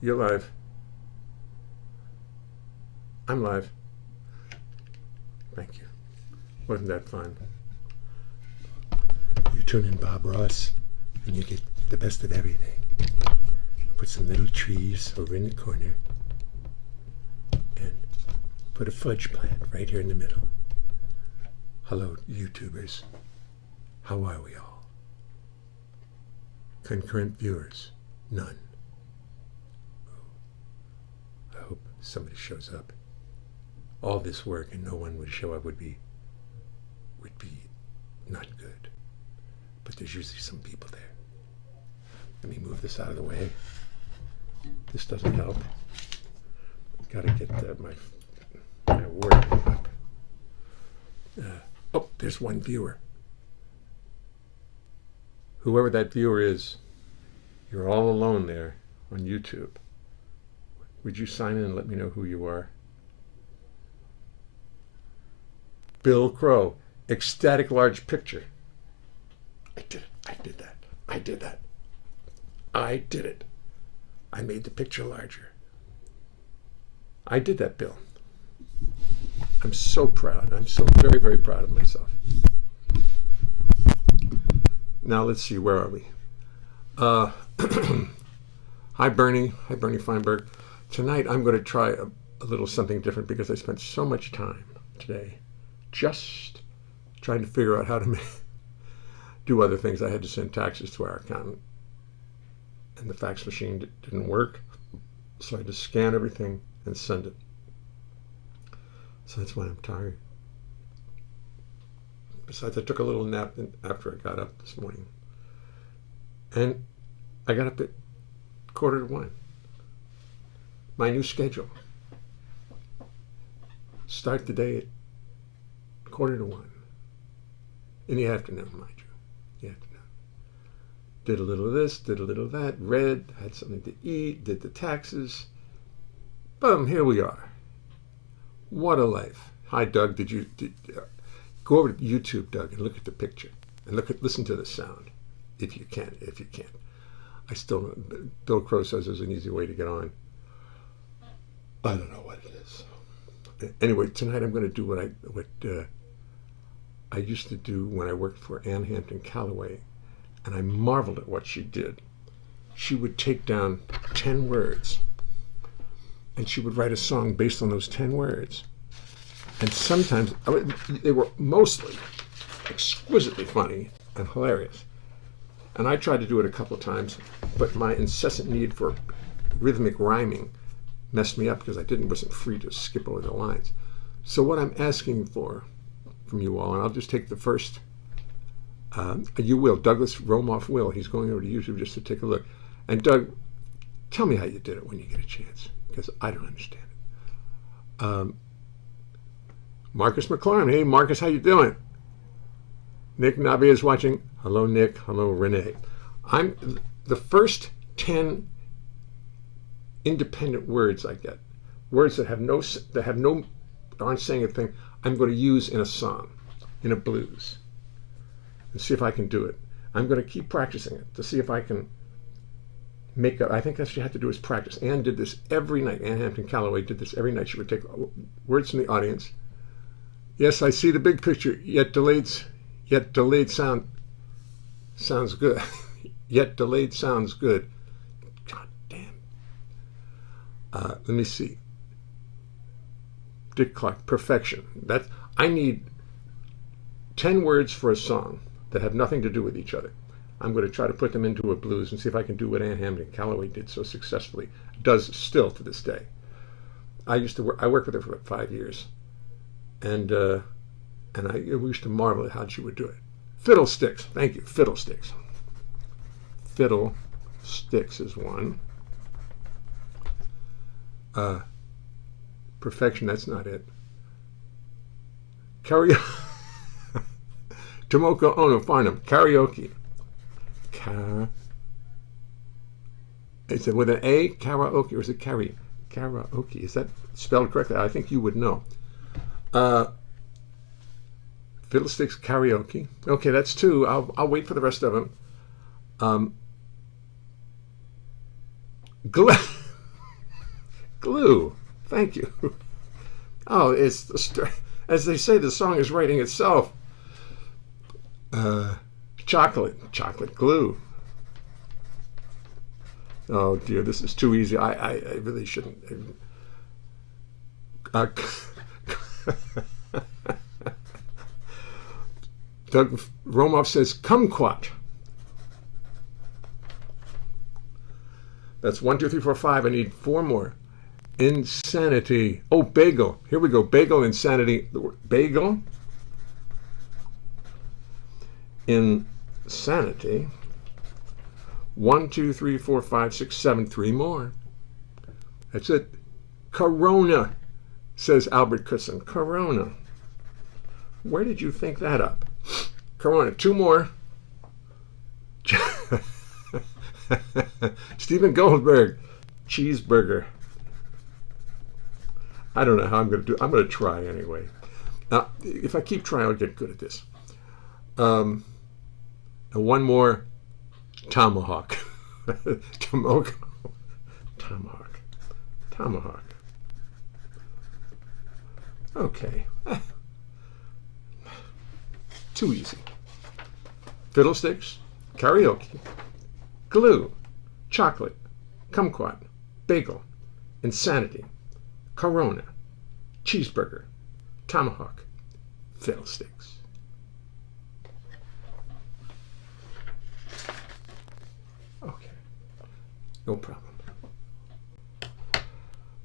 You're live. I'm live. Thank you. Wasn't that fun? You tune in Bob Ross, and you get the best of everything. Put some little trees over in the corner, and put a fudge plant right here in the middle. Hello, YouTubers. How are we all? Concurrent viewers? None. I hope somebody shows up. All this work and no one would show up would be not good. But there's usually some people there. Let me move this out of the way. This doesn't help. Gotta get my word up. Oh, there's one viewer. Whoever that viewer is, you're all alone there on YouTube. Would you sign in and let me know who you are? Bill Crow, ecstatic large picture. I did it. I did that. I did that. I did it. I made the picture larger. I did that, Bill. I'm so proud. I'm so very, very proud of myself. Now let's see, where are we? Hi, Bernie. Hi, Bernie Feinberg. Tonight I'm going to try a little something different because I spent so much time today just trying to figure out how to do other things. I had to send taxes to our accountant, and the fax machine didn't work, so I had to scan everything and send it. So that's why I'm tired. Besides, I took a little nap after I got up this morning. And I got up at 1:45. My new schedule. Start the day at 1:45. In the afternoon, mind you. The afternoon. Did a little of this, did a little of that, read, had something to eat, did the taxes. Boom, here we are. What a life. Hi, Doug. Go over to YouTube, Doug, and look at the picture and listen to the sound, if you can. Bill Crow says there's an easy way to get on. I don't know what it is. Anyway, tonight I'm going to do what I used to do when I worked for Ann Hampton Callaway, and I marveled at what she did. She would take down 10 words, and she would write a song based on those 10 words. And sometimes, they were mostly exquisitely funny and hilarious. And I tried to do it a couple of times, but my incessant need for rhythmic rhyming messed me up because I wasn't free to skip over the lines. So what I'm asking from you all, and I'll just take the first, you will, Douglas Romoff will. He's going over to YouTube just to take a look. And Doug, tell me how you did it when you get a chance, because I don't understand it. Marcus McLaren. Hey, Marcus, how you doing? Nick Nabia is watching. Hello, Nick. Hello, Renee. I'm the first 10 independent words I get, words that aren't saying a thing, I'm going to use in a song, in a blues, and see if I can do it. I'm going to keep practicing it to see if I can make up. I think that's what you have to do is practice. Ann did this every night. Ann Hampton Callaway did this every night. She would take words from the audience. Yes, I see the big picture, yet delayed sounds good. Yet delayed sounds good. God damn. Let me see. Dick Clark, perfection. I need 10 words for a song that have nothing to do with each other. I'm going to try to put them into a blues and see if I can do what Ann Hampton Callaway did so successfully, does still to this day. I worked with her for about 5 years. And we used to marvel at how she would do it. Fiddlesticks. Thank you. Fiddlesticks. Fiddlesticks is one. Perfection, that's not it. Karaoke. Tomoko Ono Farnham. Karaoke. Is it with an A? Karaoke, or is it karaoke? Is that spelled correctly? I think you would know. Fiddlesticks, karaoke. Okay, that's 2. I'll wait for the rest of them. Glue. Thank you. Oh, as they say, the song is writing itself. Chocolate glue. Oh dear, this is too easy. I really shouldn't. Doug Romoff says kumquat. That's 1, 2, 3, 4, 5. I need 4 more. Insanity. Oh, bagel. Here we go. Bagel, insanity. Bagel. Insanity. 1, 2, 3, 4, 5, 6, 7. 3 more. That's it. Corona, says Albert Cusson. Corona. Where did you think that up? Corona. 2 more. Stephen Goldberg. Cheeseburger. I don't know how I'm going to do. I'm going to try anyway. If I keep trying, I'll get good at this. And 1 more. Tomahawk. Tomahawk. Okay. Too easy. Fiddlesticks. Karaoke. Glue. Chocolate. Kumquat. Bagel. Insanity. Corona. Cheeseburger. Tomahawk. Fiddlesticks. Okay. No problem.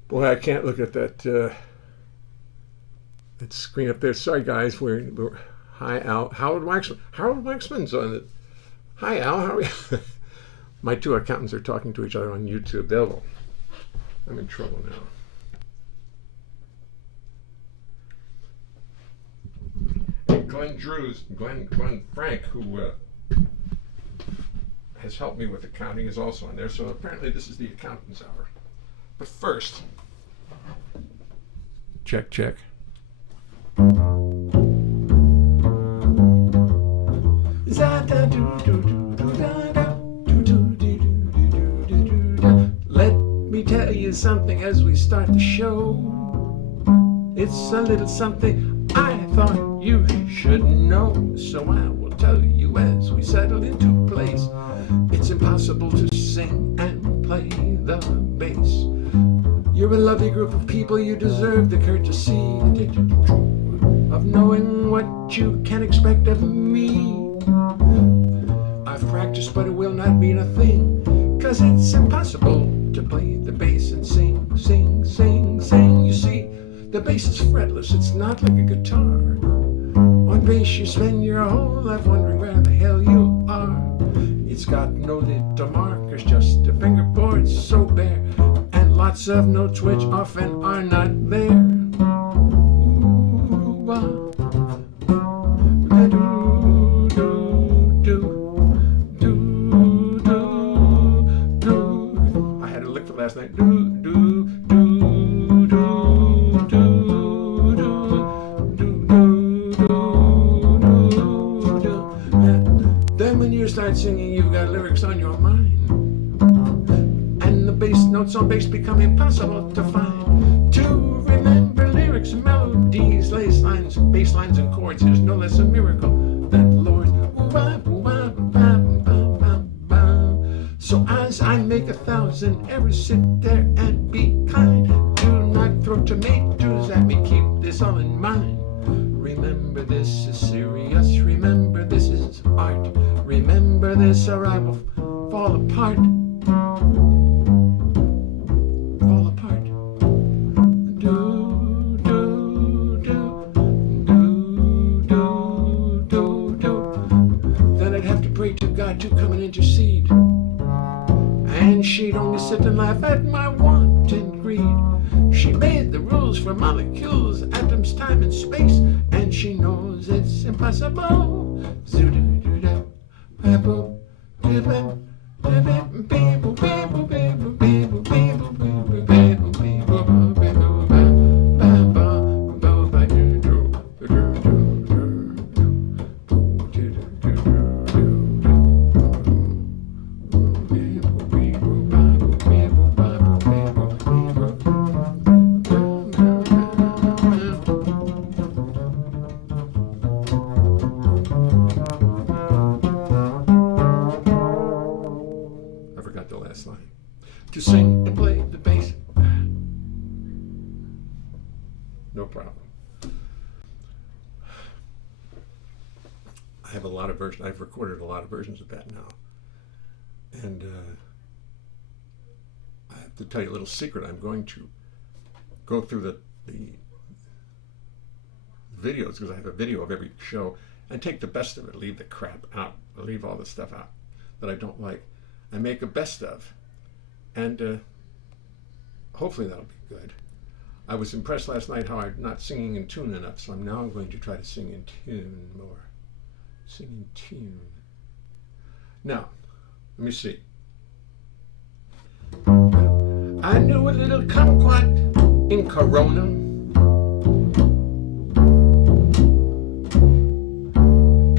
Boy, I can't look at that screen up there. Sorry, guys. Hi, Al. Howard Waxman's on it. Hi, Al. How are you? My 2 accountants are talking to each other on YouTube. I'm in trouble now. And Glenn Frank, who has helped me with accounting, is also on there. So apparently this is the accountant's hour. But first, check. Let me tell you something as we start the show. It's a little something I thought you should know. So I will tell you as we settle into place. It's impossible to sing and play the bass. You're a lovely group of people, you deserve the courtesy of knowing what you can expect of me. I've practiced, but it will not mean a thing, 'cause it's impossible to play the bass and sing. You see, the bass is fretless, it's not like a guitar. On bass you spend your whole life wondering where the hell you are. It's got no little markers, just a fingerboard so bare, and lots of notes which often are not there. I had a lick for last night. Then when you start singing, you've got lyrics on your mind, and the bass notes on bass become impossible to find. To remember lyrics and melodies, bass lines and chords is no less a miracle than Lord. So as I make 1,000 errors, sit there and be kind. Do not throw tomatoes at me, keep this all in mind. Remember this is serious, remember this is art. Remember this or I will fall apart. Fall apart. Then I'd have to pray to God to come and intercede. And she'd only sit and laugh at my want and greed. She made the rules for molecules, atoms, time, and space, and she knows it's impossible. last night to sing and play the bass. No problem. I have a lot of versions. I've recorded a lot of versions of that now. And I have to tell you a little secret. I'm going to go through the videos, because I have a video of every show, and take the best of it, leave the crap out, leave all the stuff out that I don't like, and make a best of. And hopefully that'll be good. I was impressed last night how I'm not singing in tune enough, so now I'm going to try to sing in tune more. Sing in tune. Now, let me see. I knew a little kumquat in Corona.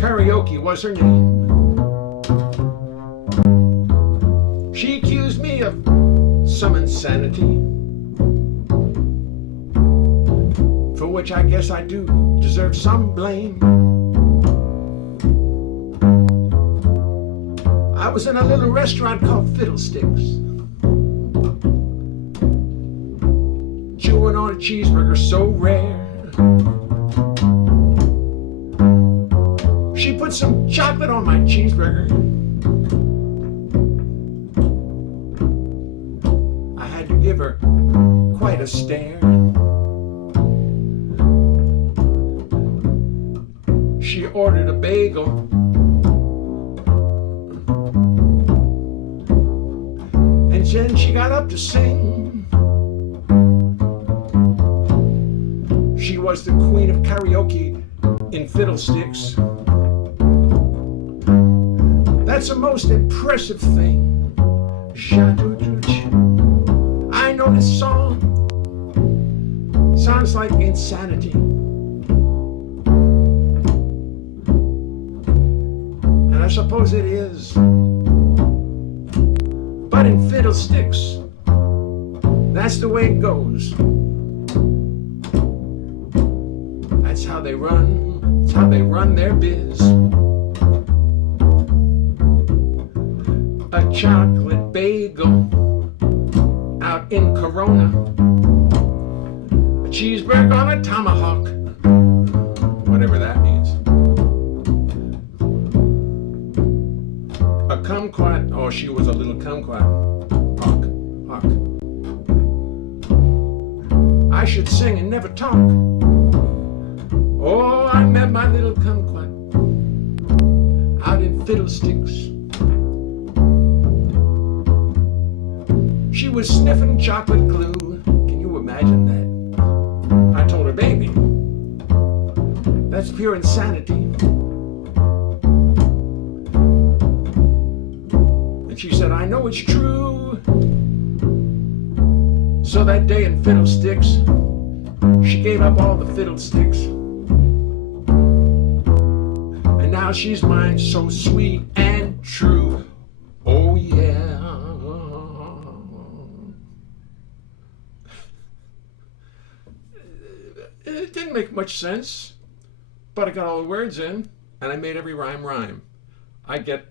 Karaoke was her name. She accused me of some insanity, for which I guess I do deserve some blame. I was in a little restaurant called Fiddlesticks, chewing on a cheeseburger so rare. She put some chocolate on my cheeseburger. I had to give her quite a stare. She ordered a bagel, and then she got up to sing. She was the queen of karaoke in Fiddlesticks. That's a most impressive thing. I know this song sounds like insanity, and I suppose it is. But in Fiddlesticks, that's the way it goes. That's how they run. That's how they run their biz. A chocolate bagel out in Corona, a cheeseburger on a tomahawk, whatever that means. A kumquat, oh, she was a little kumquat. Hawk. I should sing and never talk. Oh, I met my little kumquat out in Fiddlesticks. She was sniffing chocolate glue. Can you imagine that? I told her, baby, that's pure insanity. And she said, I know it's true. So that day in Fiddlesticks, she gave up all the fiddlesticks. And now she's mine, so sweet and true. Oh yeah. It didn't make much sense, but I got all the words in, and I made every rhyme. I get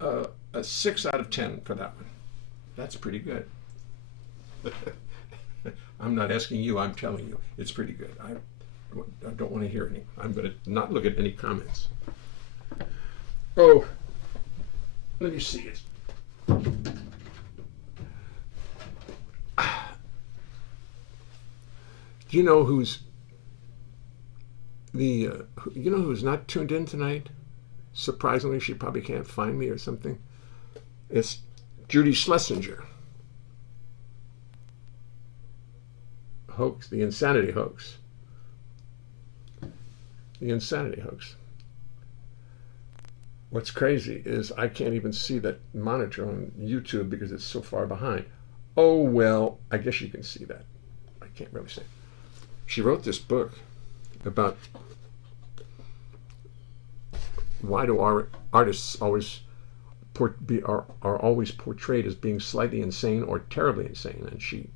a 6 out of 10 for that one. That's pretty good. I'm not asking you, I'm telling you. It's pretty good. I don't want to hear any. I'm going to not look at any comments. Oh, let me see it. Do you know who's who's not tuned in tonight? Surprisingly, she probably can't find me or something. It's Judy Schlesinger. Hoax, the insanity hoax. The insanity hoax. What's crazy is I can't even see that monitor on YouTube because it's so far behind. Oh, well, I guess you can see that. I can't really say. She wrote this book about why do our artists always are always portrayed as being slightly insane or terribly insane, and she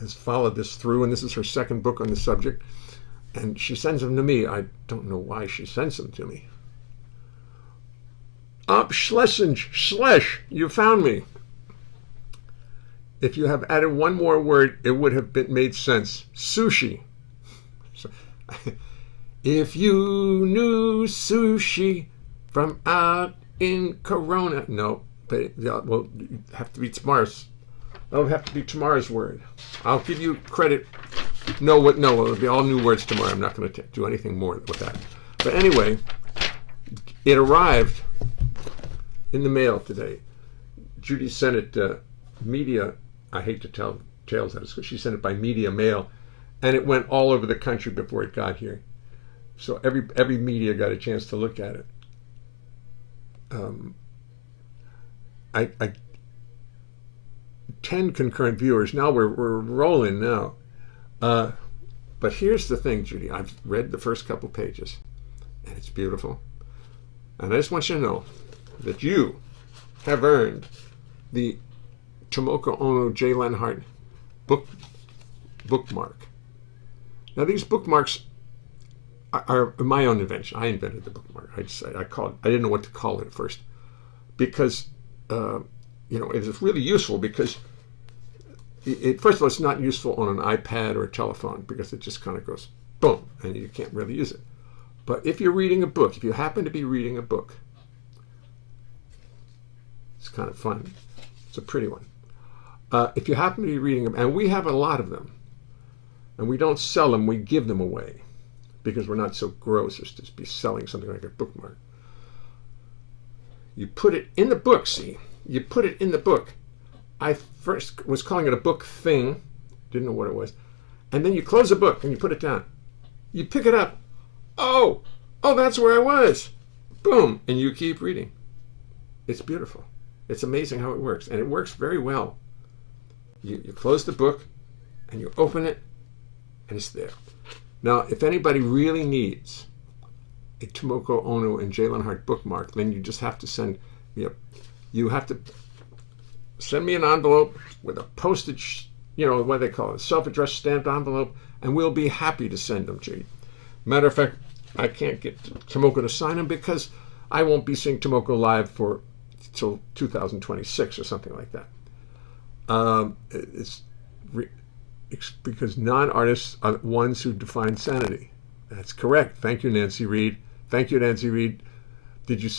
has followed this through, and this is her second book on the subject, and she sends them to me. I don't know why she sends them to me. Up Schlesinger, Schlesch, you found me. If you have added one more word, it would have made sense. Sushi. So, if you knew sushi from out in Corona. No, but well, you have to be tomorrow's. That'll have to be tomorrow's word. I'll give you credit. No, it'll be all new words tomorrow. I'm not going to do anything more with that. But anyway, it arrived in the mail today. Judy sent it media. I hate to tell tales that because she sent it by media mail, and it went all over the country before it got here. So every media got a chance to look at it. I 10 concurrent viewers. Now we're rolling now. But here's the thing, Judy. I've read the first couple pages, and it's beautiful. And I just want you to know that you have earned the Tomoko Ono Jay Leonhart bookmark. Now these bookmarks are my own invention. I invented the bookmark. I didn't know what to call it at first because it is really useful because first of all, it's not useful on an iPad or a telephone because it just kind of goes boom and you can't really use it. But if you're reading a book, if you happen to be reading a book, it's kind of fun. It's a pretty one. If you happen to be reading them, and we have a lot of them, and we don't sell them, we give them away because we're not so gross as to be selling something like a bookmark. You put it in the book, see? You put it in the book. I first was calling it a book thing, didn't know what it was. And then you close the book and you put it down. You pick it up. Oh, that's where I was. Boom, and you keep reading. It's beautiful. It's amazing how it works, and it works very well. You close the book, and you open it, and it's there. Now, if anybody really needs a Tomoko Ono and Jay Leonhart bookmark, then you just have to send me send me an envelope with a postage, what they call it, self-addressed stamped envelope, and we'll be happy to send them to you. Matter of fact, I can't get Tomoko to sign them because I won't be seeing Tomoko live till 2026 or something like that. It's because non-artists are the ones who define sanity. That's correct. Thank you, Nancy Reed. Thank you, Nancy Reed. Did you?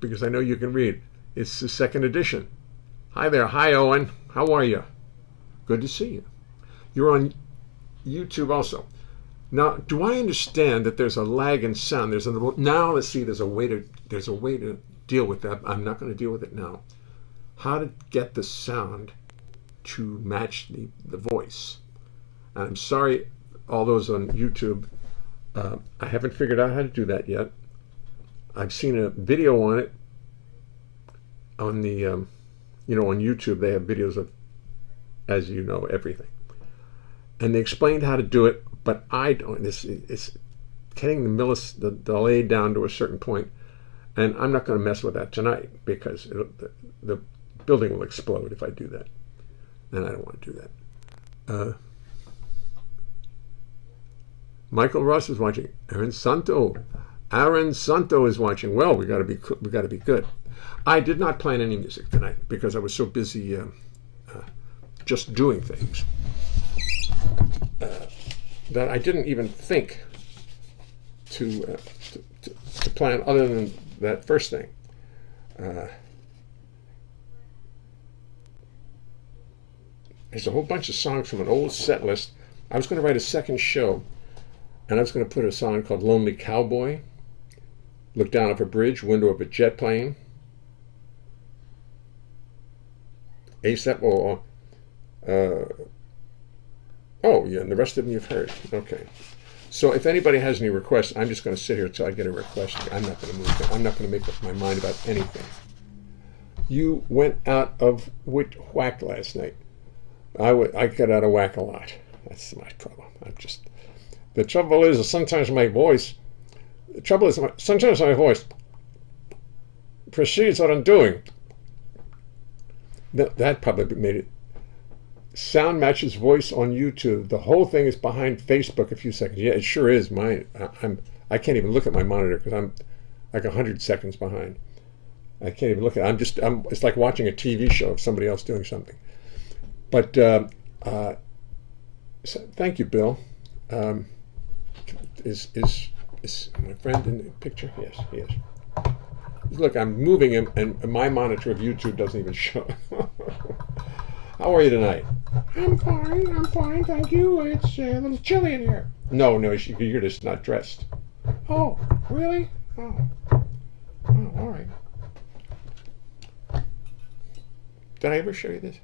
Because I know you can read. It's the second edition. Hi there. Hi, Owen. How are you? Good to see you. You're on YouTube also. Now, do I understand that there's a lag in sound? Now let's see. There's a way to deal with that. I'm not going to deal with it now. How to get the sound to match the voice. And I'm sorry, all those on YouTube. I haven't figured out how to do that yet. I've seen a video on it on the on YouTube. They have videos of, as you know, everything, and they explained how to do it. But I don't. It's getting the delay down to a certain point, and I'm not going to mess with that tonight because the building will explode if I do that, and I don't want to do that. Michael Ross is watching. Aaron Santo is watching. Well, we got to be good. I did not plan any music tonight because I was so busy just doing things that I didn't even think to plan other than that first thing. There's a whole bunch of songs from an old set list. I was going to write a second show, and I was going to put a song called Lonely Cowboy, Look Down Off a Bridge, Window of a Jet Plane, ASAP, and the rest of them you've heard. Okay. So if anybody has any requests, I'm just going to sit here until I get a request. I'm not going to move. I'm not going to make up my mind about anything. You went out of whack last night. I got out of whack a lot. That's my problem. The trouble is sometimes my voice precedes what I'm doing. That probably made it. Sound matches voice on YouTube. The whole thing is behind Facebook a few seconds. Yeah, it sure is. I can't even look at my monitor because like 100 seconds behind. I can't even look at it. It's like watching a TV show of somebody else doing something. But so, thank you, Bill. Is my friend in the picture? Yes, he is. Look, I'm moving him, and my monitor of YouTube doesn't even show. How are you tonight? I'm fine, thank you. It's a little chilly in here. No, you're just not dressed. Oh, really? Oh, all right. Did I ever show you this?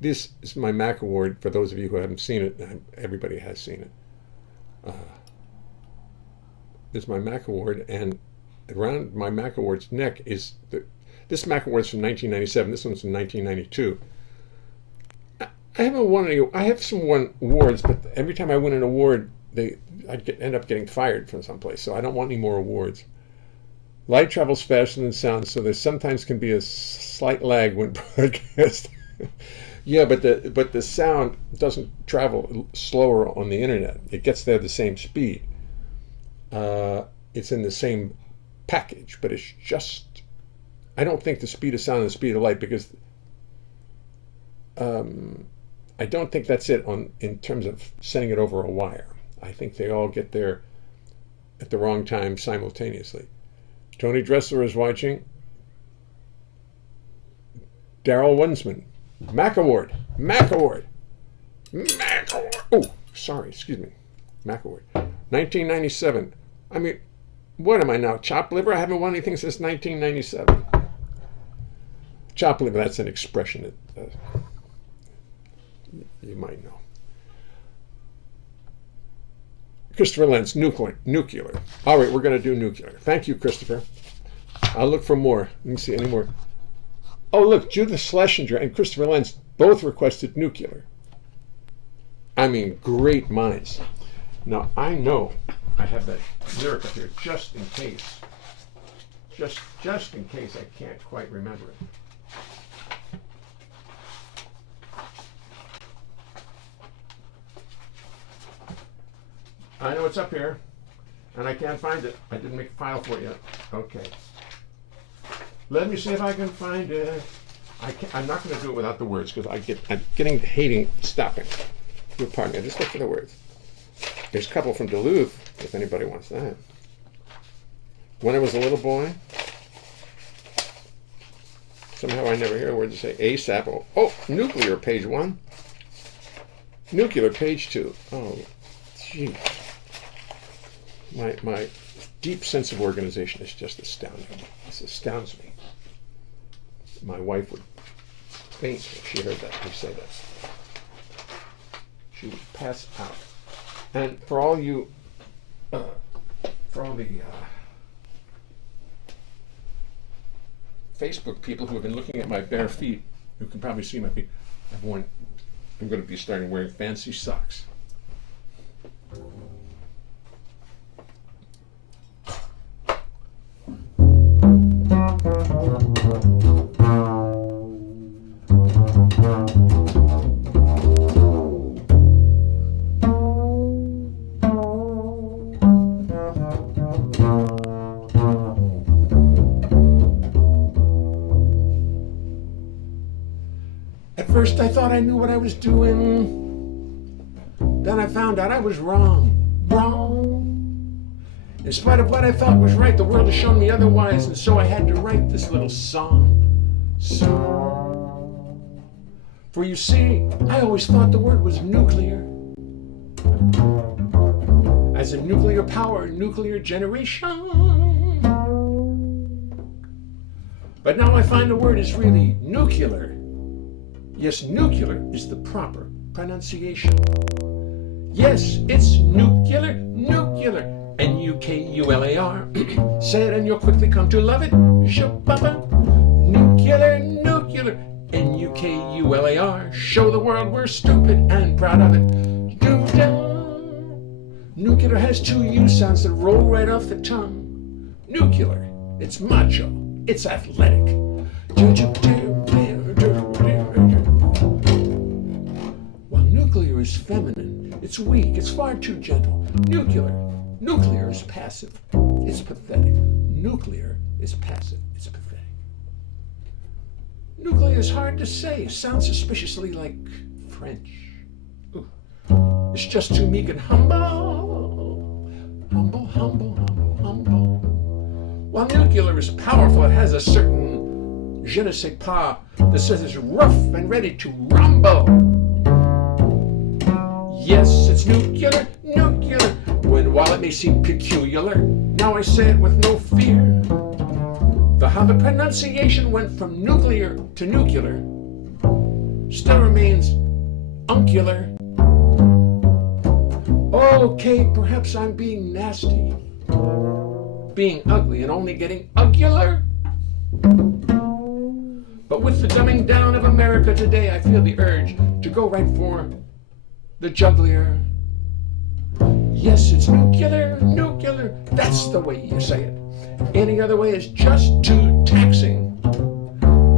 This is my Mac Award. For those of you who haven't seen it, everybody has seen it. This is my Mac Award, and around my Mac Award's neck is this Mac Award's from 1997. This one's from 1992. I haven't won any. I have some won awards, but every time I win an award, I'd end up getting fired from someplace. So I don't want any more awards. Light travels faster than sound, so there sometimes can be a slight lag when broadcast. Yeah, but the sound doesn't travel slower on the internet. It gets there the same speed. It's in the same package, but it's just, I don't think the speed of sound and the speed of light, because I don't think that's it in terms of sending it over a wire. I think they all get there at the wrong time simultaneously. Tony Dressler is watching. Daryl Winsman. Mac Award. Oh, sorry, excuse me. Mac Award. 1997. I mean, what am I now? Chopped liver? I haven't won anything since 1997. Chopped liver, that's an expression that you might know. Christopher Lenz, nuclear. All right, we're going to do nuclear. Thank you, Christopher. I'll look for more. Let me see any more. Oh, look, Judith Schlesinger and Christopher Lenz both requested nuclear. I mean, great minds. Now, I know I have that lyric up here just in case. Just in case I can't quite remember it. I know it's up here, and I can't find it. I didn't make a file for it yet. Okay. Let me see if I can find it. I'm not going to do it without the words, because I'm hating stopping. Pardon me, I just look for the words. There's a couple from Duluth, if anybody wants that. When I was a little boy, somehow I never hear a word to say ASAP. Oh, nuclear, page 1. Nuclear, page 2. Oh, jeez. My deep sense of organization is just astounding. This astounds me. My wife would faint if she heard me say that. She would pass out. And for all you, for all the Facebook people who have been looking at my bare feet, who can probably see my feet, I'm going to be starting wearing fancy socks. At first I thought I knew what I was doing. Then I found out I was wrong. In spite of what I thought was right, the world has shown me otherwise, and so I had to write this little song. For you see, I always thought the word was nuclear. As in nuclear power, nuclear generation. But now I find the word is really nuclear. Yes, nuclear is the proper pronunciation. Yes, it's nuclear. N-U-K-U-L-A-R. Say it and you'll quickly come to love it. Shababa. Nuclear. N-U-K-U-L-A-R. Show the world we're stupid and proud of it. Nuclear has 2 U sounds that roll right off the tongue. Nuclear. It's macho. It's athletic. While nuclear is feminine, it's weak, it's far too gentle. Nuclear Nuclear is passive. It's pathetic. Nuclear is passive. It's pathetic. Nuclear is hard to say. Sounds suspiciously like French. Ooh. It's just too meek and humble. Humble, humble, humble, humble. While nuclear is powerful, it has a certain je ne sais pas that says it's rough and ready to rumble. Yes, it's nuclear, nuclear, while it may seem peculiar, now I say it with no fear. How the pronunciation went from nuclear to nuclear still remains uncular. Okay, perhaps I'm being nasty, being ugly and only getting ugular. But with the dumbing down of America today, I feel the urge to go right for the juggler. Yes, it's nuclear, nuclear, that's the way you say it. Any other way is just too taxing.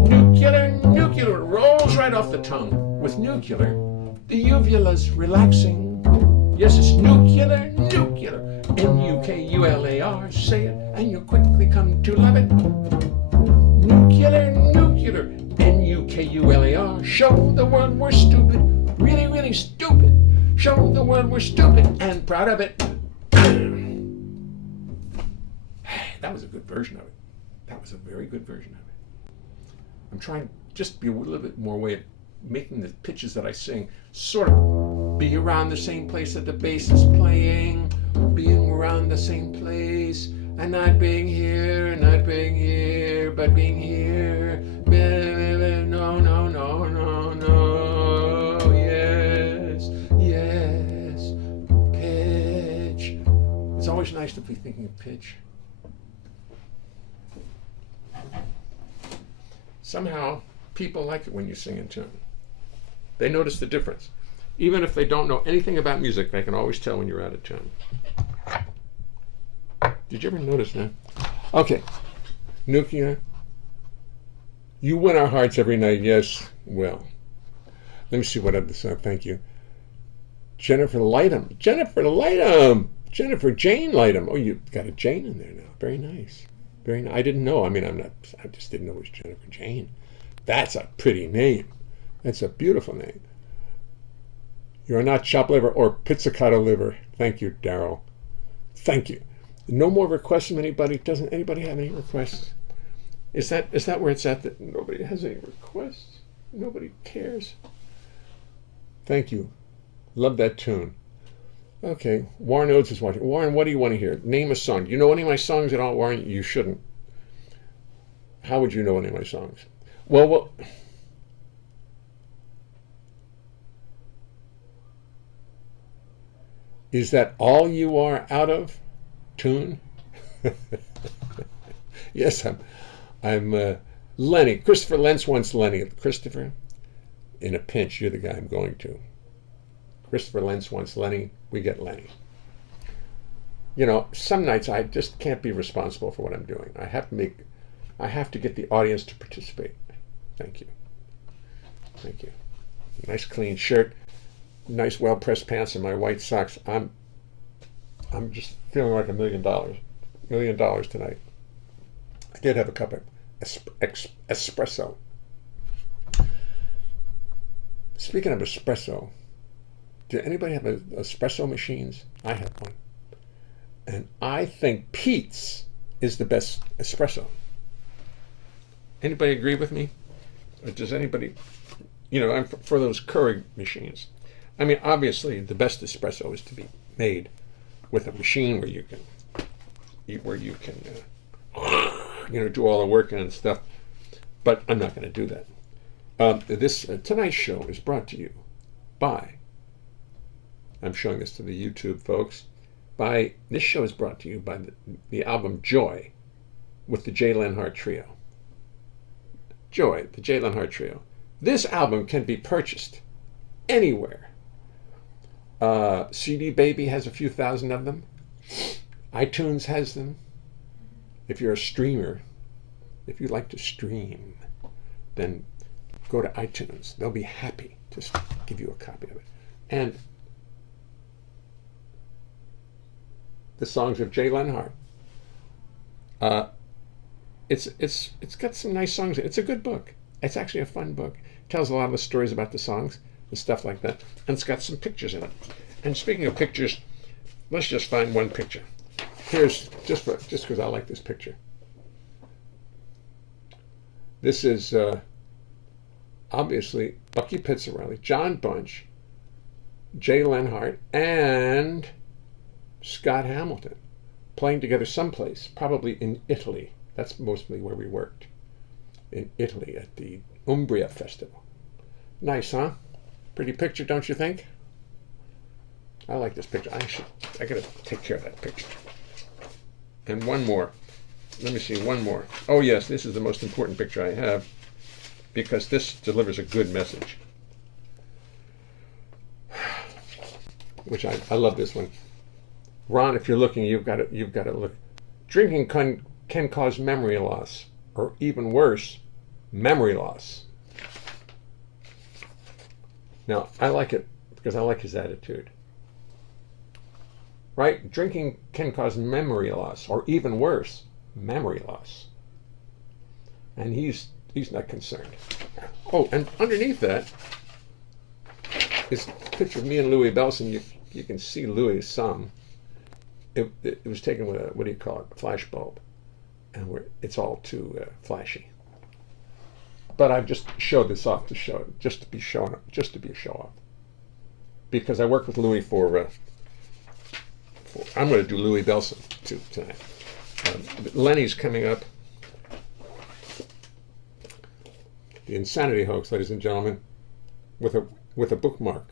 Nuclear, nuclear, rolls right off the tongue. With nuclear, the uvula's relaxing. Yes, it's nuclear, nuclear, N-U-K-U-L-A-R, say it, and you'll quickly come to love it. Nuclear, nuclear, N-U-K-U-L-A-R, show the world we're stupid, really, really stupid. Show the world we're stupid and proud of it. That was a good version of it. That was a very good version of it. I'm trying to just be a little bit more way of making the pitches that I sing sort of be around the same place that the bass is playing, being around the same place, and not being here, but being here. No, no, no, no, no. Yes, yes. Pitch. It's always nice to be thinking of pitch. Somehow, people like it when you sing in tune. They notice the difference. Even if they don't know anything about music, they can always tell when you're out of tune. Did you ever notice that? Okay, nuclear. You win our hearts every night, yes. Well, let me see what other song. Thank you. Jennifer Lightham. Jennifer Jane Lightham. Oh, you got a Jane in there now. Very nice. Very nice. I didn't know. I just didn't know it was Jennifer Jane. That's a pretty name. That's a beautiful name. You're not chopped liver or pizzicato liver. Thank you, Daryl. Thank you. No more requests from anybody. Doesn't anybody have any requests? Is that where it's at, that nobody has any requests? Nobody cares? Thank you. Love that tune. Okay, Warren Oates is watching. Warren, what do you want to hear? Name a song. Do you know any of my songs at all, Warren? You shouldn't. How would you know any of my songs? Well, is that all you are out of tune? Yes, I'm Lenny. Christopher Lentz wants Lenny. Christopher, in a pinch, you're the guy I'm going to. Christopher Lentz wants Lenny. We get Lenny. You know, some nights I just can't be responsible for what I'm doing. I have to get the audience to participate. Thank you. Thank you. Nice clean shirt, nice well-pressed pants, and my white socks. I'm just feeling like $1 million. $1 million tonight. I did have a cup of espresso. Speaking of espresso, do anybody have espresso machines? I have one. And I think Pete's is the best espresso. Anybody agree with me? Or does anybody, I'm for those Keurig machines. I mean, obviously, the best espresso is to be made with a machine where you can do all the work and stuff. But I'm not going to do that. This tonight's show is brought to you by, I'm showing this to the YouTube folks, this show is brought to you by the album Joy with the Jay Leonhart Trio. Joy, the Jay Leonhart Trio. This album can be purchased anywhere. CD Baby has a few thousand of them. iTunes has them. If you're a streamer, if you like to stream, then go to iTunes. They'll be happy to give you a copy of it. And the songs of Jay Leonhart. Uh, it's got some nice songs. It's a good book. It's actually a fun book. It tells a lot of the stories about the songs and stuff like that. And it's got some pictures in it. And speaking of pictures, let's just find one picture. Here's just because I like this picture. This is obviously Bucky Pizzarelli, John Bunch, Jay Leonhart, and Scott Hamilton playing together someplace, probably in Italy. That's mostly where we worked, in Italy at the Umbria Festival. Nice, huh? Pretty picture, don't you think? I like this picture. I gotta take care of that picture. And one more. Let me see, one more. Oh yes, this is the most important picture I have because this delivers a good message. Which I love this one. Ron, if you're looking, you've got to look. Drinking can cause memory loss, or even worse, memory loss. Now, I like it because I like his attitude. Right? Drinking can cause memory loss, or even worse, memory loss. And he's not concerned. Oh, and underneath that is a picture of me and Louis Belson. You can see Louis some. It was taken with a, what do you call it, flash bulb. And it's all too flashy. But I've just showed this off to show it, just to be a show off. Because I worked with Louis for I'm going to do Louis Belson too tonight. Lenny's coming up. The Insanity Hoax, ladies and gentlemen, with a bookmark.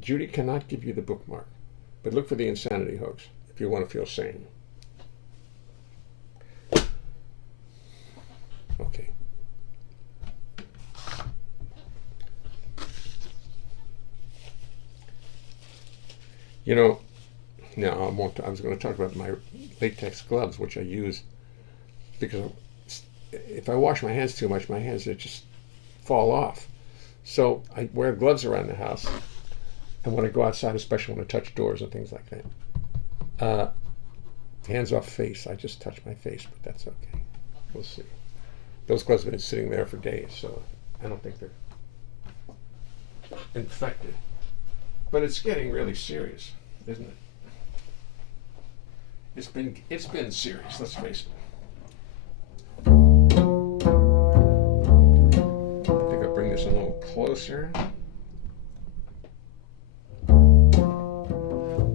Judy cannot give you the bookmark, but look for the Insanity Hoax if you want to feel sane. Okay. You know, now I was going to talk about my latex gloves, which I use because if I wash my hands too much, my hands just fall off. So I wear gloves around the house, and when I go outside, especially when I touch doors and things like that, hands off face. I just touch my face, but that's okay. We'll see. Those gloves have been sitting there for days, so I don't think they're infected. But it's getting really serious, isn't it? It's been serious. Let's face it. A little closer.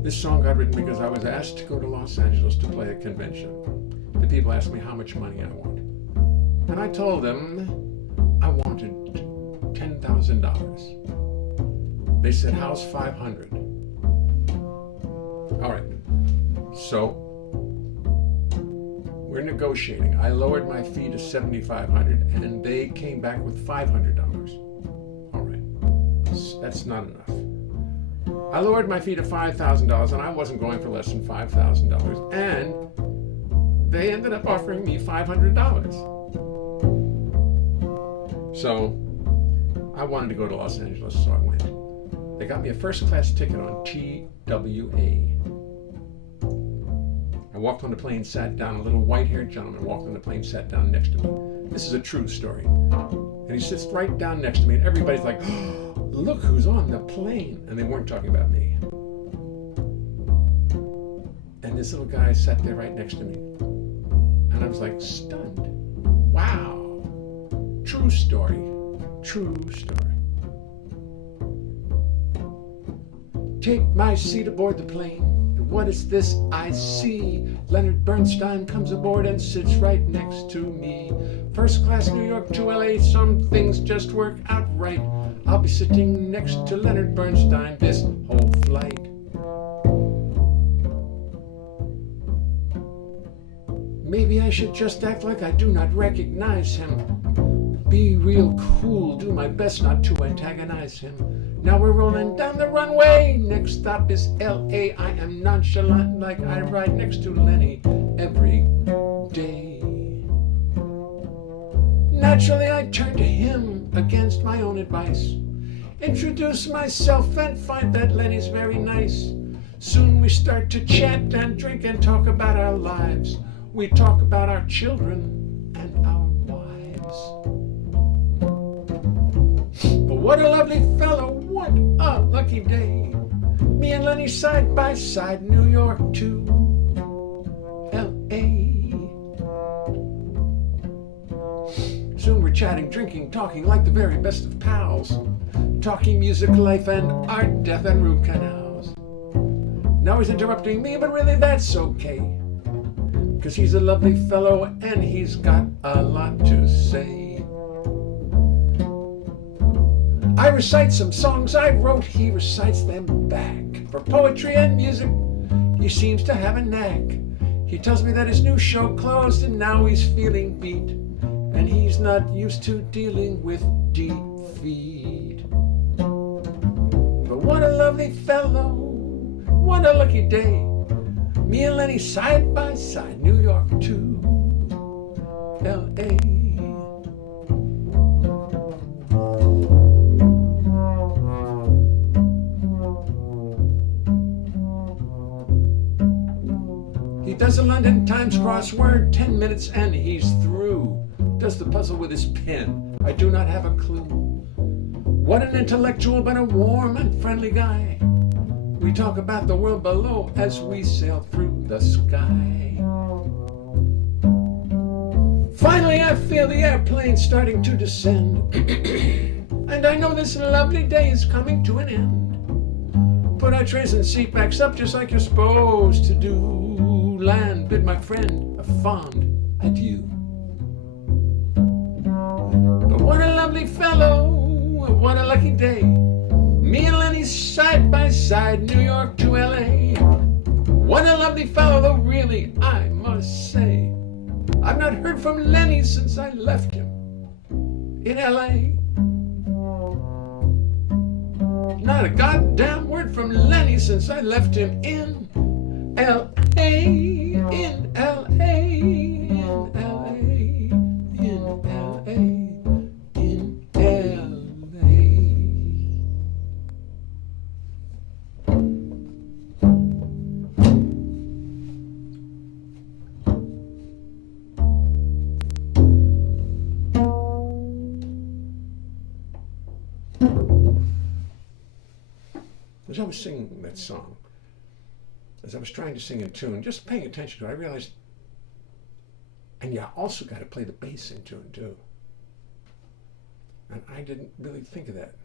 This song got written because I was asked to go to Los Angeles to play a convention. The people asked me how much money I wanted. And I told them I wanted $10,000. They said, how's 500? All right. So we're negotiating. I lowered my fee to $7,500 and they came back with $500. All right. That's not enough. I lowered my fee to $5,000 and I wasn't going for less than $5,000. And they ended up offering me $500. So I wanted to go to Los Angeles, so I went. They got me a first-class ticket on TWA. I walked on the plane, sat down. A little white-haired gentleman walked on the plane, sat down next to me. This is a true story. And he sits right down next to me, and everybody's like, oh, look who's on the plane. And they weren't talking about me. And this little guy sat there right next to me. And I was like, stunned. Wow. True story. True story. Take my seat aboard the plane. What is this I see? Leonard Bernstein comes aboard and sits right next to me. First class New York to LA, some things just work out right. I'll be sitting next to Leonard Bernstein this whole flight. Maybe I should just act like I do not recognize him. Be real cool, do my best not to antagonize him. Now we're rolling down the runway. Next stop is L.A. I am nonchalant like I ride next to Lenny every day. Naturally, I turn to him against my own advice. Introduce myself and find that Lenny's very nice. Soon we start to chat and drink and talk about our lives. We talk about our children and our wives. But what a lovely fellow, what a lucky day. Me and Lenny side by side, New York to L.A. Soon we're chatting, drinking, talking like the very best of pals. Talking music, life, and art, death, and root canals. Now he's interrupting me, but really that's okay. 'Cause he's a lovely fellow and he's got a lot to say. I recite some songs I wrote, he recites them back. For poetry and music, he seems to have a knack. He tells me that his new show closed and now he's feeling beat. And he's not used to dealing with defeat. But what a lovely fellow, what a lucky day. Me and Lenny side by side, New York to L.A. He does a London Times crossword, 10 minutes and he's through. Does the puzzle with his pen, I do not have a clue. What an intellectual but a warm and friendly guy. We talk about the world below as we sail through the sky. Finally I feel the airplane starting to descend. And I know this lovely day is coming to an end. Put our trays and seat backs up just like you're supposed to do. Land, bid my friend a fond adieu. But what a lovely fellow, what a lucky day. Me and Lenny side by side, New York to L.A. What a lovely fellow, though really I must say, I've not heard from Lenny since I left him in L.A. Not a goddamn word from Lenny since I left him in L.A. In L.A. In L.A. In L.A. In L.A. As I was singing that song, as I was trying to sing in tune, just paying attention to it, I realized, and you also got to play the bass in tune too. And I didn't really think of that.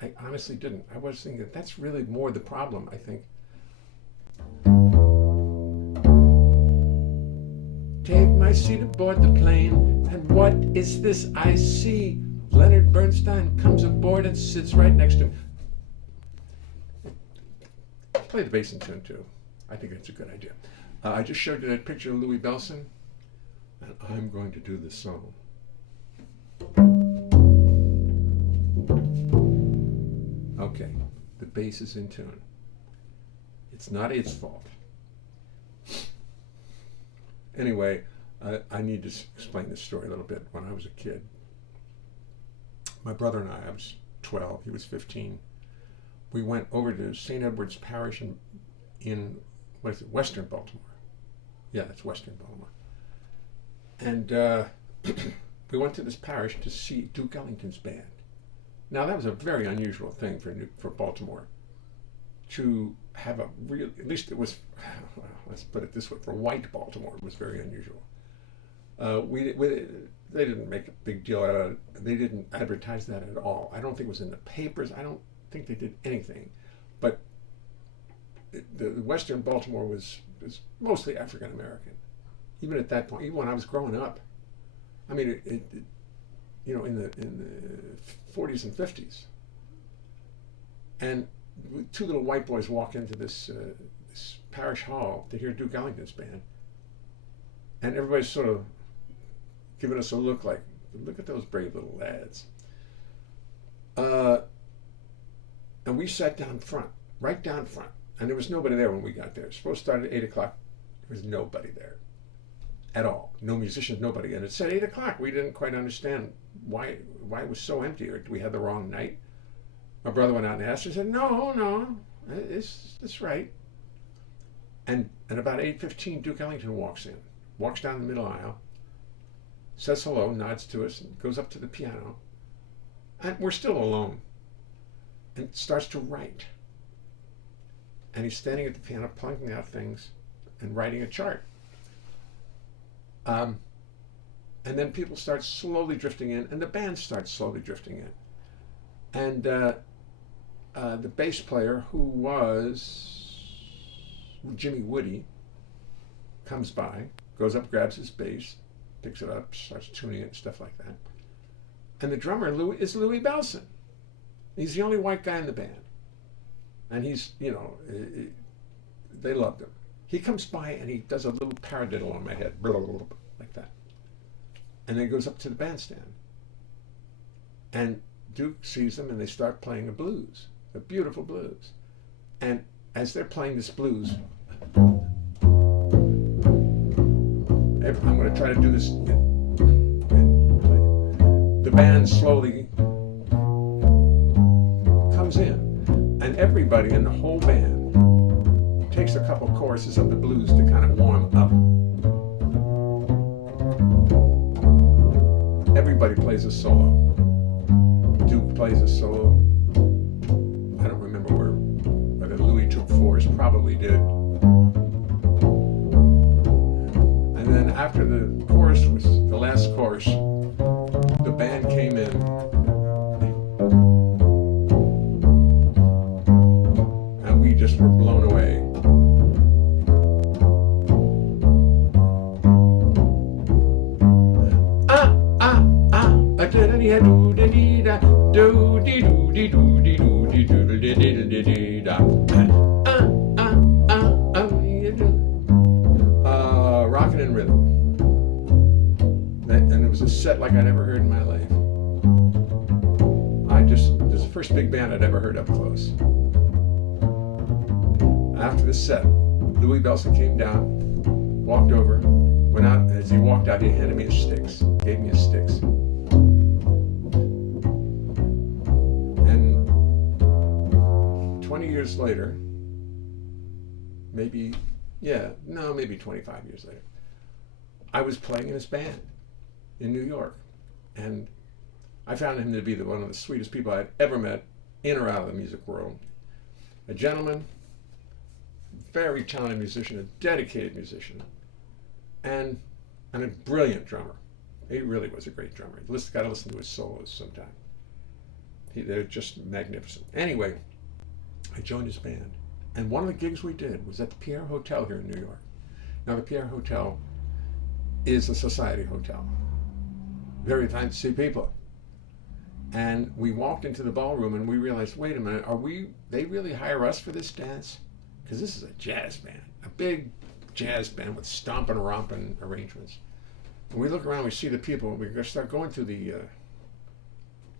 I honestly didn't. I was thinking that that's really more the problem, I think. Take my seat aboard the plane, and what is this I see? Leonard Bernstein comes aboard and sits right next to him. Play the bass in tune too. I think that's a good idea. I just showed you that picture of Louis Bellson, and I'm going to do this song. Okay, the bass is in tune. It's not its fault. Anyway, I need to explain this story a little bit. When I was a kid, my brother and I was 12, he was 15. We went over to St. Edward's Parish in what is it, Western Baltimore. Yeah, that's Western Baltimore. And we went to this parish to see Duke Ellington's band. Now that was a very unusual thing for Baltimore to have a real, at least it was, well, let's put it this way, for white Baltimore it was very unusual. They didn't make a big deal out of it. They didn't advertise that at all. I don't think it was in the papers. I don't think they did anything. But the Western Baltimore was mostly African American. Even at that point, even when I was growing up. I mean, you know, in the 40s and 50s. And two little white boys walk into this parish hall to hear Duke Ellington's band. And everybody's sort of giving us a look like, look at those brave little lads. And we sat down front, right down front. And there was nobody there when we got there. It was supposed to start at 8 o'clock. There was nobody there at all. No musicians, nobody. And it said 8 o'clock. We didn't quite understand why it was so empty, or we had the wrong night. My brother went out and asked. He said, no, it's right. And about 8:15, Duke Ellington walks in, walks down the middle aisle, says hello, nods to us, and goes up to the piano. And we're still alone. And starts to write. And he's standing at the piano, plunking out things and writing a chart. And then people start slowly drifting in, and the band starts slowly drifting in. And the bass player, who was Jimmy Woody, comes by, goes up, grabs his bass, picks it up, starts tuning it, and stuff like that. And the drummer is Louis Bellson. He's the only white guy in the band. And he's, they loved him. He comes by and he does a little paradiddle on my head, like that. And then he goes up to the bandstand. And Duke sees them and they start playing a blues, a beautiful blues. And as they're playing this blues, I'm going to try to do this. The band slowly comes in, and everybody in the whole band takes a couple choruses of the blues to kind of warm up. Everybody plays a solo. Duke plays a solo. I don't remember whether Louis took fours, probably did. And then after the chorus was the last chorus, the band came in. And we just were blown away. Rockin' in rhythm. And it was a set like I never heard in my life. This is the first big band I'd ever heard up close. After the set, Louis Bellson came down, walked over, went out. As he walked out, he handed me his sticks, gave me his sticks. And 20 years later, maybe 25 years later, I was playing in his band in New York. And I found him to be one of the sweetest people I'd ever met in or out of the music world. A gentleman, very talented musician, a dedicated musician, and a brilliant drummer. He really was a great drummer. You got to listen to his solos sometime. They're just magnificent. Anyway, I joined his band. And one of the gigs we did was at the Pierre Hotel here in New York. Now, the Pierre Hotel is a society hotel. Very fancy people. And we walked into the ballroom and we realized, wait a minute, they really hire us for this dance? Because this is a jazz band, a big jazz band with stompin' rompin' arrangements. And we look around, we see the people, and we're going to start going through the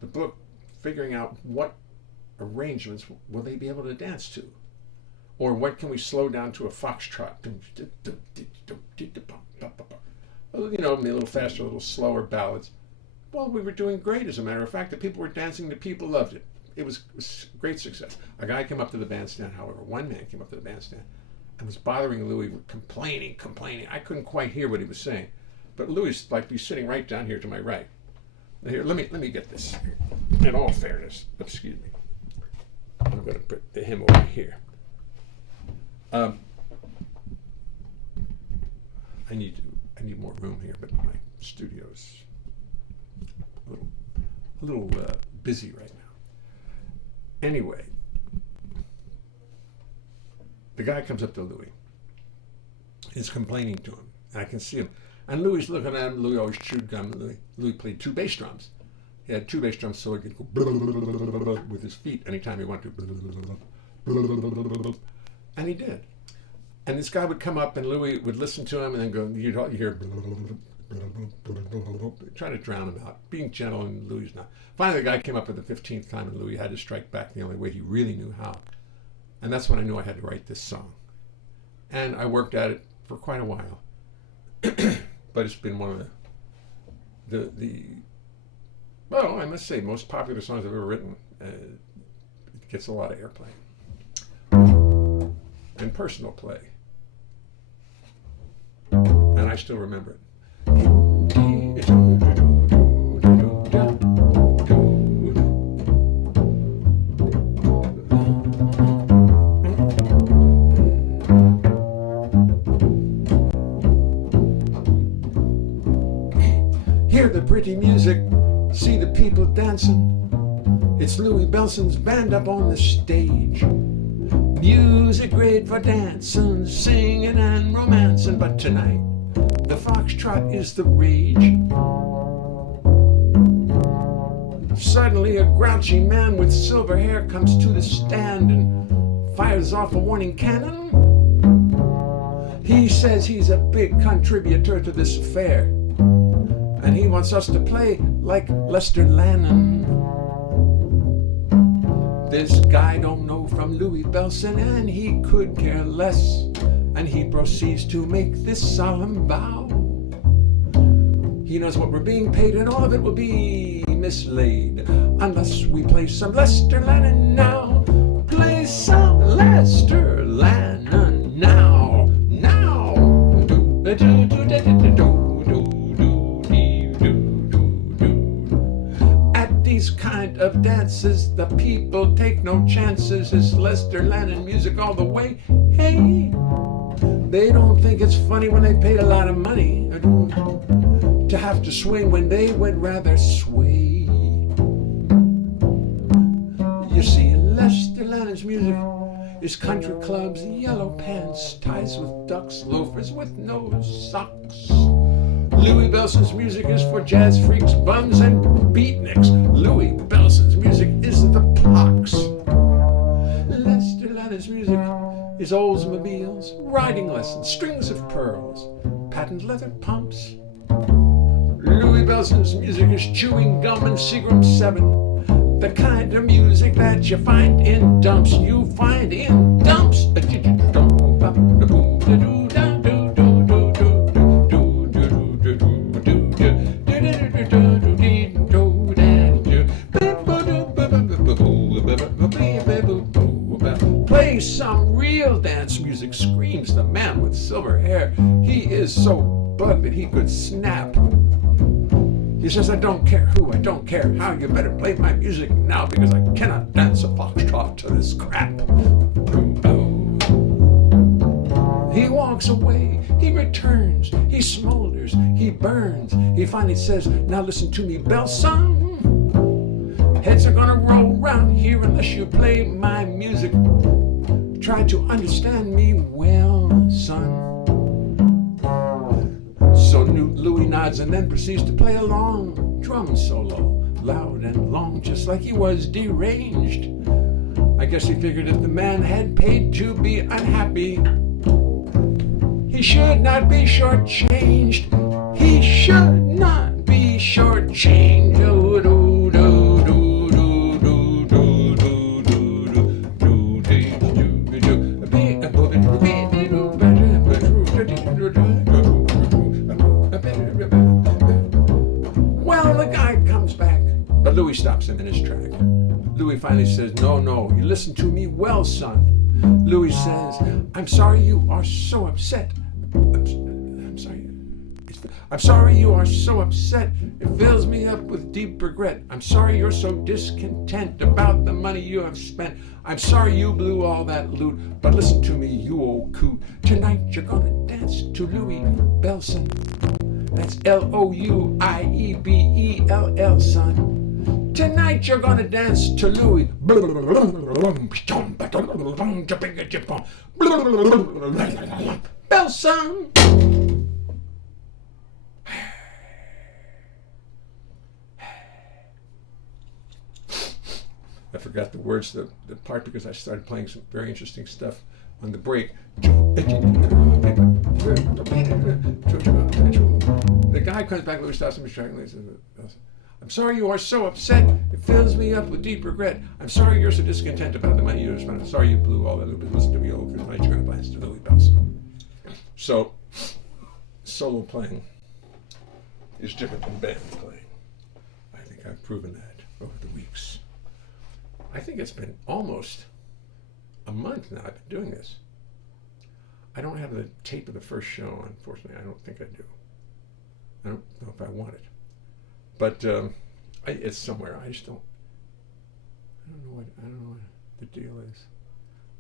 book, figuring out what arrangements will they be able to dance to? Or what can we slow down to a foxtrot? A little faster, a little slower ballads. Well, we were doing great, as a matter of fact. The people were dancing, the people loved it. It was great success. A guy came up to the bandstand, however, one man came up to the bandstand and was bothering Louis, complaining. I couldn't quite hear what he was saying. But Louis, he's sitting right down here to my right. Now here, let me get this. In all fairness, excuse me. I'm going to put him over here. I need more room here, but my studio's a little busy right now. Anyway, the guy comes up to Louis. He's complaining to him. And I can see him. And Louis looking at him. Louis always chewed gum. Louis played two bass drums. He had two bass drums so he could go with his feet anytime he wanted to. And he did. And this guy would come up and Louis would listen to him and then go, you'd hear, trying to drown him out, being gentle, and Louis not. Finally, the guy came up for the 15th time and Louis had to strike back the only way he really knew how. And that's when I knew I had to write this song. And I worked at it for quite a while. But it's been one of I must say, most popular songs I've ever written. It gets a lot of airplay. And personal play. And I still remember it. Hear the pretty music, see the people dancing. It's Louis Bellson's band up on the stage. Music great for dancing, singing and romancing, but tonight the foxtrot is the rage. Suddenly a grouchy man with silver hair comes to the stand and fires off a warning cannon. He says he's a big contributor to this affair, and he wants us to play like Lester Lannon. This guy don't know from Louis Bellson, and he could care less, and he proceeds to make this solemn vow. He knows what we're being paid, and all of it will be mislaid unless we play some Lester Lannon now. Play some Lester Lannon now. Now. At these kind of dances, the people take no chances. It's Lester Lannon music all the way. Hey, they don't think it's funny when they paid a lot of money to have to swing when they would rather sway. You see, Lester Lannon's music is country clubs, yellow pants, ties with ducks, loafers with no socks. Louis Bellson's music is for jazz freaks, bums, and beatniks. Louis Bellson's music is the pox. Lester Lannon's music is Oldsmobiles, riding lessons, strings of pearls, patent leather pumps. Louis Bellson's music is chewing gum and Seagram 7, the kind of music that you find in dumps. You find in dumps. Play some real dance music, screams the man with silver hair. He is so bugged that he could snap. He says, I don't care who, I don't care how, you better play my music now because I cannot dance a foxtrot to this crap. He walks away, he returns, he smolders, he burns. He finally says, now listen to me, Bellson. Heads are gonna roll round here unless you play my music. Try to understand me well, son. So Louis nods and then proceeds to play a long drum solo, loud and long, just like he was deranged. I guess he figured if the man had paid to be unhappy, he should not be shortchanged. He should not be shortchanged. Louis stops him in his track. Louis finally says, no, you listen to me well, son. Louis says, I'm sorry you are so upset. I'm sorry you are so upset. It fills me up with deep regret. I'm sorry you're so discontent about the money you have spent. I'm sorry you blew all that loot. But listen to me, you old coot. Tonight you're gonna dance to Louis Bellson. That's Louiebell, son. Tonight you're gonna dance to Louis Bellson. I forgot the words to the part because I started playing some very interesting stuff on the break. The guy comes back, Louis stops him, and says, I'm sorry you are so upset. It fills me up with deep regret. I'm sorry you're so discontent about the money you have spent. I'm sorry you blew all that loop. Listen to me, old because tonight you're going to dance to Louis Bellson. So, solo playing is different than band playing. I think I've proven that over the weeks. I think it's been almost a month now I've been doing this. I don't have the tape of the first show, unfortunately. I don't think I do. I don't know if I want it. But it's somewhere. I just don't. I don't know what the deal is.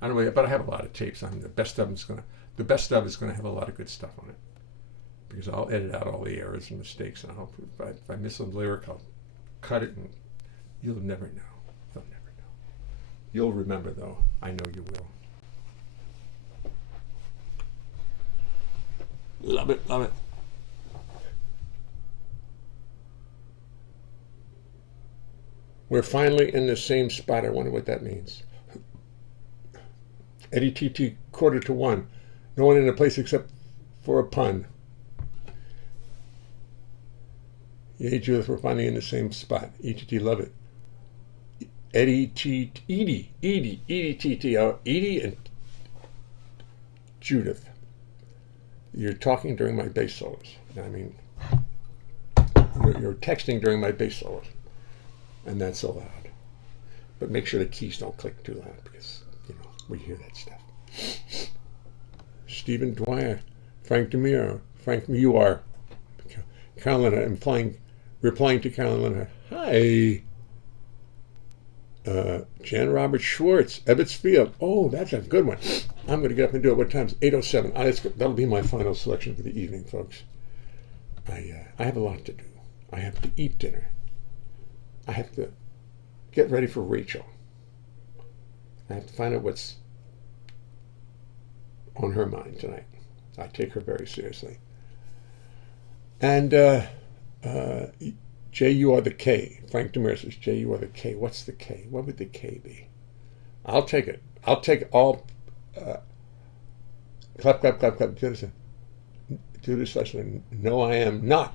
I don't know, but I have a lot of tapes. The best of is going to have a lot of good stuff on it, because I'll edit out all the errors and mistakes, and if I miss a lyric, I'll cut it, and you'll never know. You'll never know. You'll remember, though. I know you will. Love it, love it. We're finally in the same spot. I wonder what that means. Eddie TT, 1:45. No one in the place except for a pun. Yay, Judith, we're finally in the same spot. ETT, love it. Edie TT, Edie and Judith. You're talking during my bass solos. I mean, you're texting during my bass solos. And that's allowed. But make sure the keys don't click too loud, because, we hear that stuff. Stephen Dwyer, Frank DeMiro, you are. Carolina, replying to Carolina, hi. Jan Robert Schwartz, Ebbets Field. Oh, that's a good one. I'm going to get up and do it. What time's 8:07? That'll be my final selection for the evening, folks. I have a lot to do. I have to eat dinner. I have to get ready for Rachel. I have to find out what's on her mind tonight. I take her very seriously. And Jay, you are the K. Frank Demir says, Jay, you are the K. What's the K? What would the K be? I'll take it. I'll take all. Clap, clap, clap, clap. Do this lesson. No, I am not.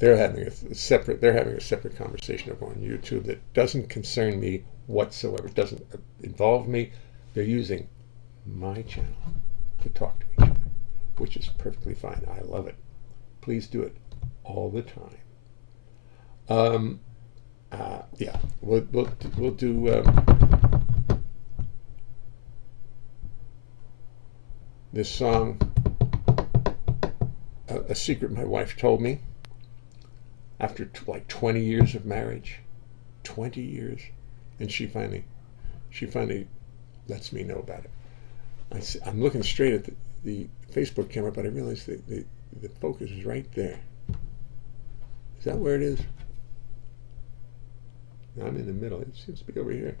They're having a separate conversation over on YouTube that doesn't concern me whatsoever. It doesn't involve me. They're using my channel to talk to each other, which is perfectly fine. I love it. Please do it all the time. Yeah, we'll do this song. A secret my wife told me after like 20 years of marriage. 20 years, and she finally lets me know about it. I'm looking straight at the Facebook camera, but I realize the focus is right there. Is that where it is? No, I'm in the middle. It seems to be over here.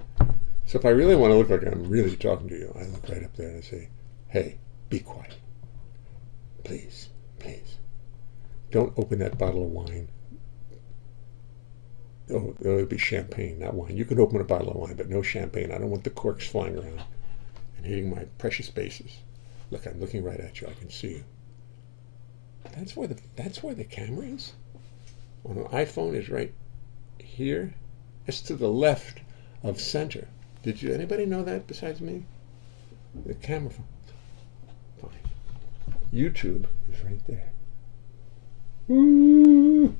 So if I really want to look like I'm really talking to you, I look right up there and I say, hey, be quiet. Please. Don't open that bottle of wine. Oh, it'll be champagne, not wine. You can open a bottle of wine, but no champagne. I don't want the corks flying around and hitting my precious bases. Look, I'm looking right at you. I can see you. That's where the camera is. On an iPhone is right here. It's to the left of center. Did anybody know that besides me? The camera phone. Fine. YouTube is right there. Ooh.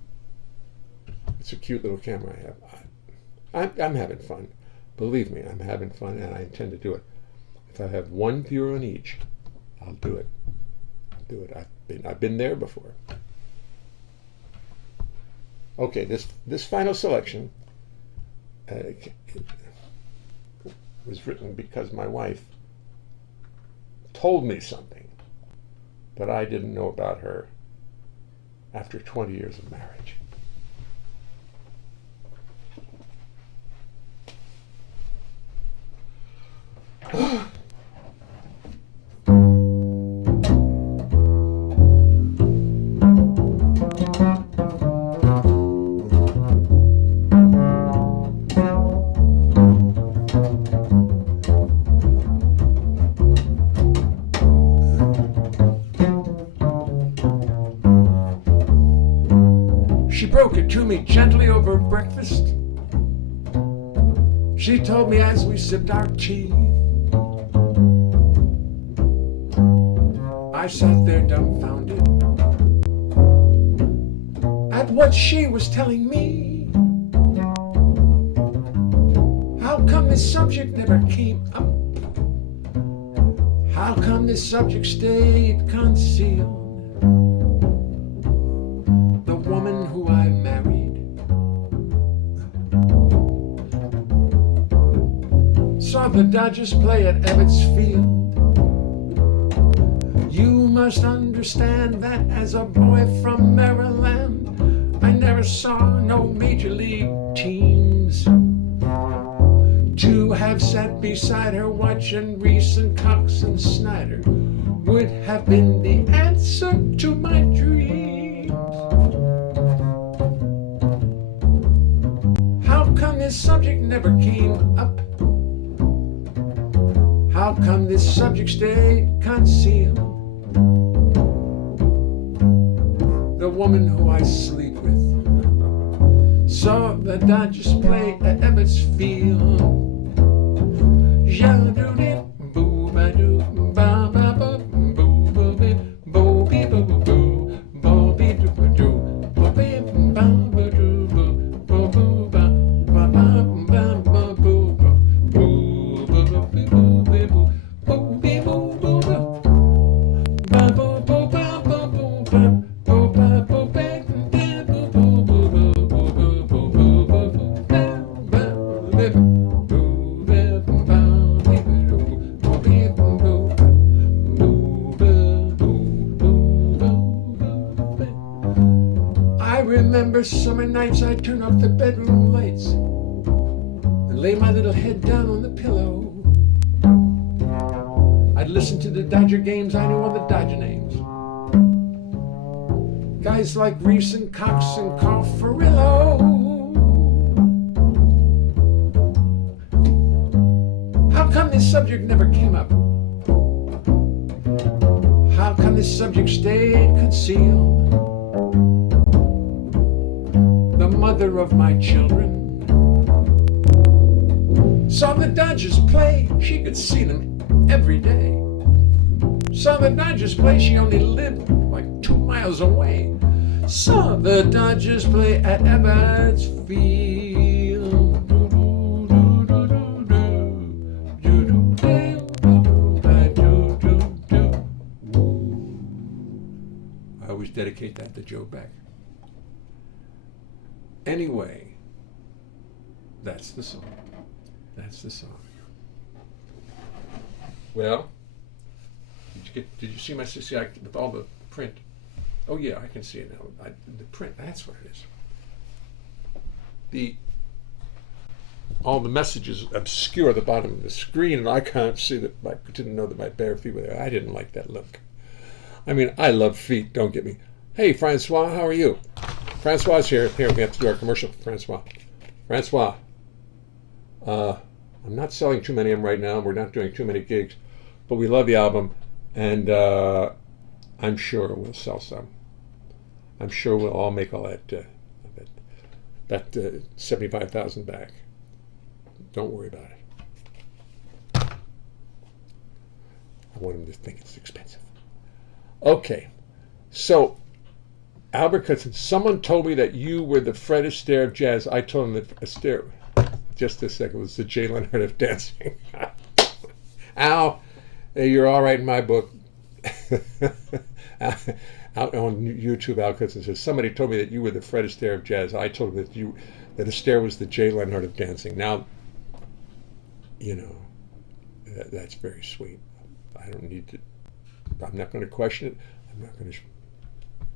It's a cute little camera I have. I'm having fun. Believe me, I'm having fun, and I intend to do it. If I have one viewer on each, I'll do it. I've been there before. Okay, this final selection was written because my wife told me something that I didn't know about her after 20 years of marriage. She broke it to me gently over breakfast. She told me as we sipped our tea. I sat there dumbfounded at what she was telling me. How How come this subject never came up? How come this subject stayed concealed? The woman who I married saw the Dodgers play at Ebbets Field. You must understand that as a boy from Maryland, I never saw no major league teams. To have sat beside her watching Reese and Cox and Snyder would have been the answer to my dreams. How come this subject never came up? How come this subject stayed concealed? The woman who I sleep with saw the Dodgers play at Ebbets Field. Summer nights I'd turn off the bedroom lights and lay my little head down on the pillow. I'd listen to the Dodger games, I knew all the Dodger names. Guys like Reese and Cox and Carl Furillo. How come this subject never came up? How come this subject stayed concealed? The mother of my children saw the Dodgers play. She could see them every day. Saw the Dodgers play. She only lived like 2 miles away. Saw the Dodgers play at Ebbets Field. I always dedicate that to Joe Beck. Anyway, that's the song. That's the song. Well, did you see my see with all the print? Oh yeah, I can see it now. The print, that's what it is. All the messages obscure the bottom of the screen, and I can't see that. I didn't know that my bare feet were there. I didn't like that look. I mean, I love feet. Don't get me. Hey, Francois, how are you? Francois is here. Here, we have to do our commercial for Francois. Francois, I'm not selling too many of them right now. We're not doing too many gigs, but we love the album, and I'm sure we'll sell some. I'm sure we'll all make all that 75,000 back. Don't worry about it. I want him to think it's expensive. Okay, so Albert Cutson, someone told me that you were the Fred Astaire of jazz. I told him that Astaire, just a second, was the Jay Leonhart of dancing. Al, you're all right in my book. Out on YouTube, Al Cutson says, somebody told me that you were the Fred Astaire of jazz. I told him that Astaire was the Jay Leonhart of dancing. Now, you know, that's very sweet. I don't need to, I'm not going to question it. I'm not going to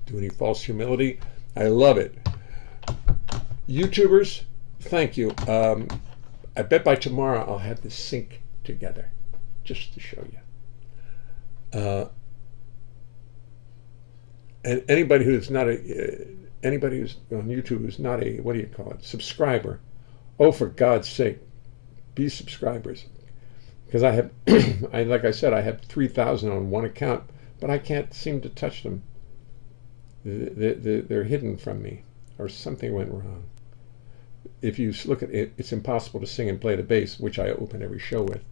do any false humility. I love it. YouTubers, thank you. I bet by tomorrow I'll have this sync together, just to show you. And anybody who's not anybody who's on YouTube who's not a, what do you call it, subscriber, oh, for God's sake, be subscribers. Because I have, like I said, I have 3,000 on one account, but I can't seem to touch them. They're hidden from me, or something went wrong. If you look at it, it's impossible to sing and play the bass, which I open every show with.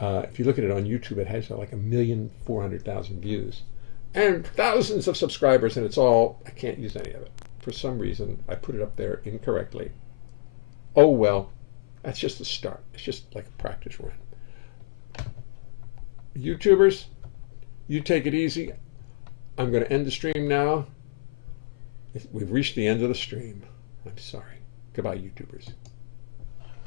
If you look at it on YouTube, it has like 1,400,000 views and thousands of subscribers, and it's all, I can't use any of it. For some reason, I put it up there incorrectly. Oh well, That's just the start. It's just like a practice run. YouTubers, you take it easy. I'm going to end the stream now. We've reached the end of the stream. I'm sorry. Goodbye, YouTubers.